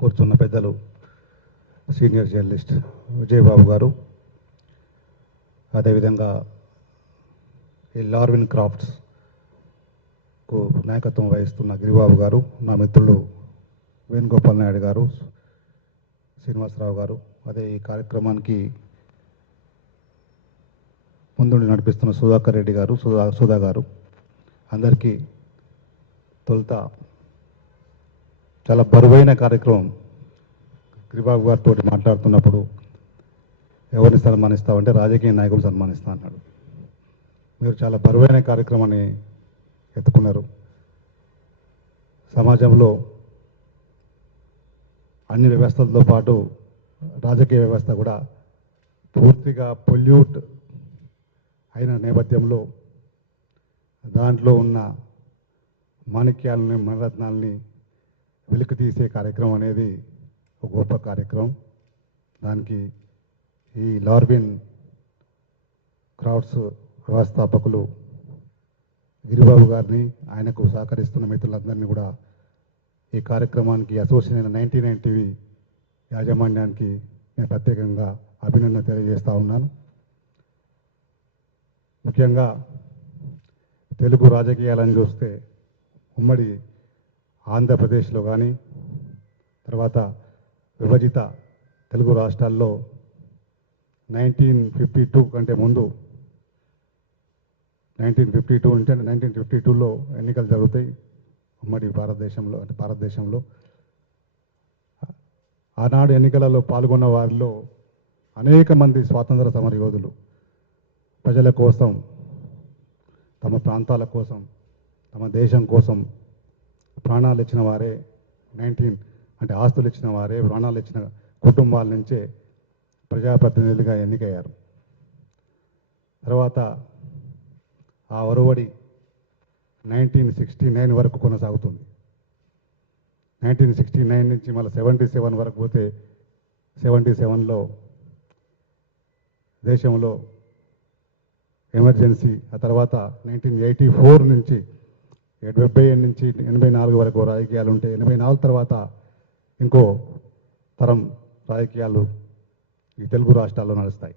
కూర్చున్న పెద్దలు senior journalist Vijaya Babu గారు, అదేవిధంగా ఈ లార్విన్ క్రాఫ్ట్స్కు నాయకత్వం వహిస్తున్న గిరిబాబు గారు, నా మిత్రులు వేణుగోపాల్ నాయుడు గారు, శ్రీనివాసరావు గారు, అదే ఈ కార్యక్రమానికి ముందుండి నడిపిస్తున్న సుధాకర్ రెడ్డి గారు, సుధా గారు, అందరికీ తొలుత చాలా బరువైన కార్యక్రమం. గిరిబాబు గారితో మాట్లాడుతున్నప్పుడు ఎవరిని సన్మానిస్తామంటే రాజకీయ నాయకులు సన్మానిస్తా అన్నాడు. మీరు చాలా బరువైన కార్యక్రమాన్ని ఎత్తుకున్నారు. సమాజంలో అన్ని వ్యవస్థలతో పాటు రాజకీయ వ్యవస్థ కూడా పూర్తిగా పొల్యూట్ అయిన నేపథ్యంలో దాంట్లో ఉన్న మాణిక్యాలని, మణరత్నాలని వెలికి తీసే కార్యక్రమం అనేది ఒక గొప్ప కార్యక్రమం. దానికి ఈ లార్విన్ క్రాఫ్ట్స్ వ్యవస్థాపకులు గిరిబాబు గారిని, ఆయనకు సహకరిస్తున్న మిత్రులందరినీ కూడా ఈ కార్యక్రమానికి అసోసియేషన్ అయిన 99 టీవీ యాజమాన్యానికి నేను ప్రత్యేకంగా అభినందన తెలియజేస్తూ ఉన్నాను. ముఖ్యంగా తెలుగు రాజకీయాలను చూస్తే ఉమ్మడి ఆంధ్రప్రదేశ్లో కానీ, తర్వాత విభజిత తెలుగు రాష్ట్రాల్లో 1952 కంటే ముందు 1952 అంటే 1952లో ఎన్నికలు జరుగుతాయి ఉమ్మడి భారతదేశంలో. ఆనాడు ఎన్నికలలో పాల్గొన్న వారిలో అనేక మంది స్వాతంత్ర సమర యోధులు ప్రజల కోసం, తమ ప్రాంతాల కోసం, తమ దేశం కోసం ప్రాణాలు ఇచ్చిన వారే, అంటే ఆస్తులు ఇచ్చిన వారే, ప్రాణాలు ఇచ్చిన కుటుంబాల నుంచే ప్రజాప్రతినిధులుగా ఎన్నికయ్యారు. తర్వాత ఆ ఒరవడి 1969 వరకు కొనసాగుతుంది. 1969 నుంచి మళ్ళీ 77 వరకు పోతే 77లో దేశంలో ఎమర్జెన్సీ. ఆ తర్వాత 1984 నుంచి 70 నుంచి 84 వరకు రాజకీయాలు ఉంటే 84 తర్వాత ఇంకో తరం రాజకీయాలు ఈ తెలుగు రాష్ట్రాల్లో నడుస్తాయి.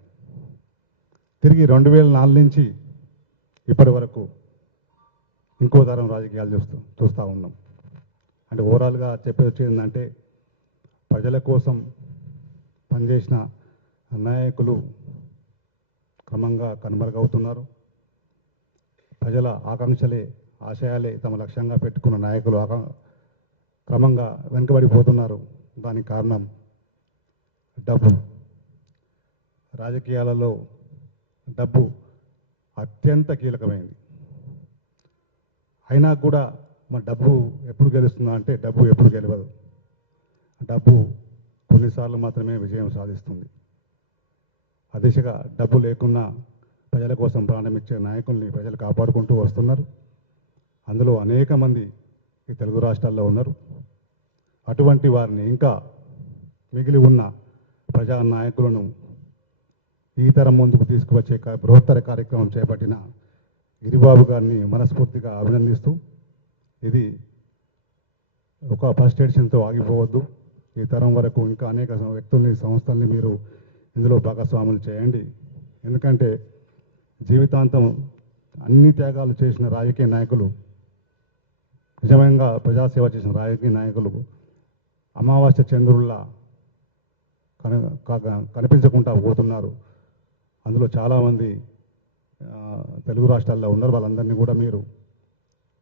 తిరిగి 2004 నుంచి ఇప్పటి వరకు ఇంకో తరం రాజకీయాలు చూస్తూ ఉన్నాం. అంటే ఓవరాల్గా చెప్పేది వచ్చేందంటే ప్రజల కోసం పనిచేసిన నాయకులు క్రమంగా కనుమరుగవుతున్నారు. ప్రజల ఆకాంక్షలే, ఆశయాలే తమ లక్ష్యంగా పెట్టుకున్న నాయకులు క్రమంగా వెనుకబడిపోతున్నారు. దానికి కారణం డబ్బు. రాజకీయాలలో డబ్బు అత్యంత కీలకమైంది. అయినా కూడా మన డబ్బు ఎప్పుడు గెలుస్తుందా అంటే డబ్బు ఎప్పుడు గెలవదు. డబ్బు కొన్నిసార్లు మాత్రమే విజయం సాధిస్తుంది. ఆ దిశగా డబ్బు లేకున్నా ప్రజల కోసం ప్రాణమిచ్చే నాయకుల్ని ప్రజలు కాపాడుకుంటూ వస్తున్నారు. అందులో అనేక మంది ఈ తెలుగు రాష్ట్రాల్లో ఉన్నారు. అటువంటి వారిని, ఇంకా మిగిలి ఉన్న ప్రజా నాయకులను ఈ తరం ముందుకు తీసుకువచ్చే బృహత్తర కార్యక్రమం చేపట్టిన గిరిబాబు గారిని మనస్ఫూర్తిగా అభినందిస్తూ, ఇది ఒక ఫస్ట్ ఎడిషన్తో ఆగిపోవద్దు. ఈ తరం వరకు ఇంకా అనేక వ్యక్తుల్ని, సంస్థల్ని మీరు ఇందులో భాగస్వాములు చేయండి. ఎందుకంటే జీవితాంతం అన్ని త్యాగాలు చేసిన రాజకీయ నాయకులు, నిజంగా ప్రజాసేవ చేసిన రాజకీయ నాయకులు అమావాస్య చంద్రుల్లా కనిపించకుండా పోతున్నారు. అందులో చాలామంది తెలుగు రాష్ట్రాల్లో ఉన్నారు. వాళ్ళందరినీ కూడా మీరు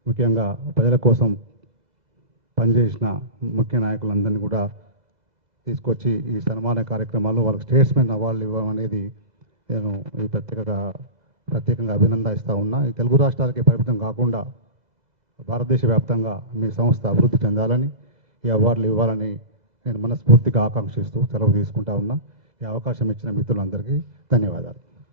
ముఖ్యంగా ప్రజల కోసం పనిచేసిన ముఖ్య నాయకులందరినీ కూడా తీసుకొచ్చి ఈ సన్మాన కార్యక్రమాల్లో వాళ్ళకి స్టేట్స్మెన్ అవార్డులు ఇవ్వడం అనేది నేను ఈ ప్రత్యేకంగా అభినందిస్తూ ఉన్నా. ఈ తెలుగు రాష్ట్రాలకే పరిమితం కాకుండా భారతదేశ వ్యాప్తంగా మీ సంస్థ అభివృద్ధి చెందాలని, ఈ అవార్డులు ఇవ్వాలని నేను మనస్ఫూర్తిగా ఆకాంక్షిస్తూ సెలవు తీసుకుంటా ఉన్నా. ఈ అవకాశం ఇచ్చిన మిత్రులందరికీ ధన్యవాదాలు.